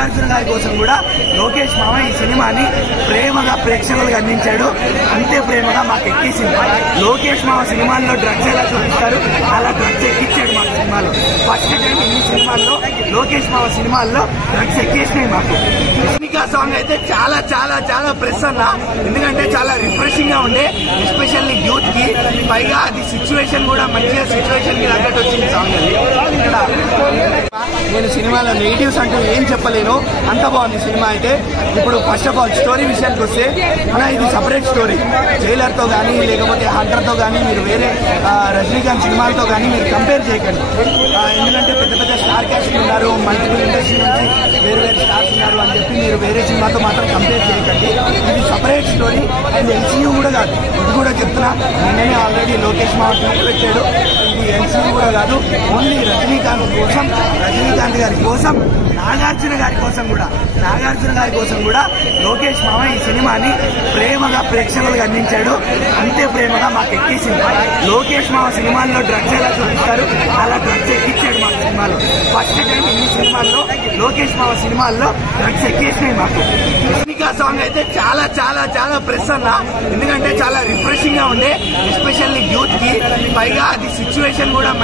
నాగార్జున గారి కోసం కూడా లోకేష్ మామ ఈ సినిమాని ప్రేమగా ప్రేక్షకులకు అందించాడు. అంతే ప్రేమగా మాకు ఎక్కేసింది. లోకేష్ మామ సినిమాల్లో డ్రగ్స్ ఎలా చూపిస్తారు అలా డ్రగ్స్ ఎక్కించాడు మాకు సినిమాలో. ఫస్ట్ టైం ఇన్ని సినిమాల్లో లోకేష్ మామ సినిమాల్లో డ్రగ్స్ ఎక్కేసినాయి మాకు. రష్మిక సాంగ్ అయితే చాలా చాలా చాలా ప్రెస్ అన్న, ఎందుకంటే చాలా రిఫ్రెషింగ్ గా ఉండే, ఎస్పెషల్లీ యూత్ కి. పైగా అది సిచ్యువేషన్ కూడా మంచిగా సిచ్యువేషన్ కి తగ్గట్టు వచ్చింది సాంగ్. నేను సినిమాలో నెగిటివ్స్ అంటూ ఏం చెప్పలేను, అంత బాగుంది సినిమా అయితే. ఇప్పుడు ఫస్ట్ ఆఫ్ ఆల్ స్టోరీ విషయానికి వస్తే ఇది సపరేట్ స్టోరీ. జైలర్ తో కానీ లేకపోతే హంటర్ తో కానీ మీరు వేరే రజనీకాంత్ సినిమాలతో కానీ మీరు కంపేర్ చేయకండి. ఎందుకంటే పెద్ద పెద్ద స్టార్ క్యాస్ట్ ఉన్నారు, మల్టిపుల్ ఇండస్ట్రీ నుంచి వేరు వేరు స్టార్స్ ఉన్నారు అని చెప్పి మీరు వేరే సినిమాతో మాత్రం కంపేర్ చేయకండి. ఇది సపరేట్ స్టోరీ అండ్ ఎల్సీయూ కూడా కాదు. ఇది కూడా చెప్తున్నా, నిన్ననే ఆల్రెడీ లోకేష్ మామ ట్వీట్ పెట్టాడు, ఇది ఎల్సీయూ కూడా కాదు, ఓన్లీ రజనీకాంత్ కోసం, రజనీకాంత్ గారి కోసం, నాగార్జున గారి కోసం కూడా, నాగార్జున గారి కోసం కూడా లోకేష్ మామ ఈ సినిమాని ప్రేమగా ప్రేక్షకులకు అందించాడు. అంతే ప్రేమగా మాకు ఎక్కేసింది. లోకేష్ మామ సినిమాల్లో డ్రగ్స్ ఎలా చూపిస్తారు అలా డ్రగ్స్ ఎక్కించాడు మాకు సినిమాలో. ఫస్ట్ టైం ఇన్ని సినిమాల్లో లోకేష్ మామ సినిమాల్లో డ్రగ్స్ ఎక్కేసినాయి మాకు. రష్మిక సాంగ్ అయితే చాలా చాలా చాలా ప్రెస్ అన్న, ఎందుకంటే చాలా రిఫ్రెషింగ్ గా ఉండే, ఎస్పెషల్లీ యూత్ కి. పైగా అది సిచ్యువేషన్ కూడా